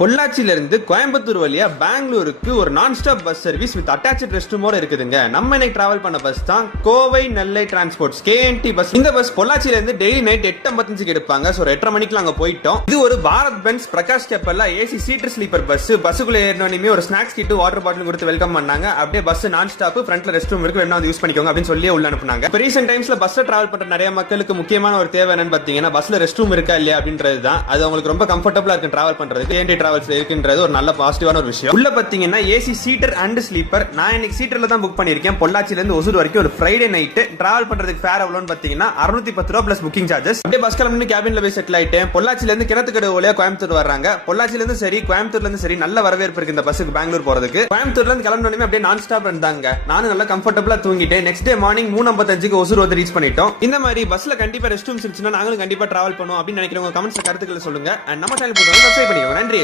பொள்ளாச்சியில இருந்து கோயம்புத்தூர் வழியா பெங்களூருக்கு ஒரு non stop bus service with attached rest ரூமோட இருக்குதுங்க. நம்ம இன்னைக்கு டிராவல் பண்ண பஸ் தான் Kovai Nellai transports KNT bus. இந்த பஸ் பொள்ளாச்சியில இருந்து டெய்லி நைட் 8:55 எடுப்பாங்க. சோ 8:30 மணிக்கு அங்க போயிட்டோம். இது ஒரு பாரத் பென்ஸ் பிரகாஷ் கப்பல்ல AC சீட்டர் ஸ்லீப்பர் பஸ். பஸ்ஸுக்குள்ள ஏறினோனே ஒரு ஸ்நாக்ஸ் கிட் வாட்டர் பாட்டில் கொடுத்து வெல்கம் பண்ணாங்க. அப்படியே பஸ் நான் ஸ்டாப், ஃப்ரண்ட்ல ரெஸ்ட் ரூம் இருக்கு, வேணா வந்து யூஸ் பண்ணிக்கோங்க அப்படின்னு சொல்லி உள்ள அனுப்புனாங்க. இப்போ ரீசென்ட் டைம்ஸ்ல பஸ்ல டிராவல் பண்ற நிறைய மக்களுக்கு முக்கியமான ஒரு தேவை என்னன்னு பாத்தீங்கன்னா பஸ்ல ரெஸ்ட் ரூம் இருக்கா இல்லையா அப்படின்றது தான். அது அவங்களுக்கு ரொம்ப கம்ஃபர்டபுளா இருக்கு டிராவல் பண்றது. KNT டிராவல்ஸ் இருக்குன்றது ஒரு நல்ல பாசிட்டிவான ஒரு விஷயம். உள்ள பாத்தீங்கன்னா AC சீட்டர் அண்ட் ஸ்லீப்பர். நான் இன்னைக்கு சீட்டர்ல தான் புக் பண்ணிருக்கேன். பொள்ளாச்சியில இருந்து ஒசூர் வரைக்கும் ஒரு ஃப்ரைடே நைட் டிராவல் பண்றதுக்கு ஃபேர் எவ்வளவுன்னு பாத்தீங்கன்னா 610 ரூபாய் பிளஸ் புக்கிங் சார்ஜஸ். அப்படியே பஸ் கிளம்பி கேபின்ல போய் செட்டில் ஆயிட்டேன். பொள்ளாச்சியில இருந்து கிணத்துக்கடை வழியா கோயம்புத்தூர் வர்றாங்க. பொள்ளாச்சியில இருந்து சரி, கோயம்புத்தூர்ல இருந்து சரி, நல்ல வரவேற்பு இருக்கு இந்த பஸ்ஸுக்கு பெங்களூர் போறதுக்கு. கோயம்புத்தூர்ல இருந்து கிளம்பினோடனே அப்படியே நான் ஸ்டாப் இருந்தாங்க. நானும் நல்லா கம்ஃபர்டபுளா தூங்கிட்டேன். நெக்ஸ்ட் டே மார்னிங் 3:55க்கு ஒசூர் வந்து ரீச் பண்ணிட்டோம். இந்த மாதிரி பஸ்ல கண்டிப்பா ரெஸ்ட் ரூம்ஸ் இருந்துச்சுன்னா நாங்களும் கண்டிப்பா டிராவல் பண்ணுவோம் அப்படின்னு நினைக்கிறவங்க கமெண்ட்ஸ்ல கருத்துக்களை சொல்லுங்க. நம்ம சேனல் சப்ஸ்கிரைப் பண்ணிக்கோங்க. நன்றி.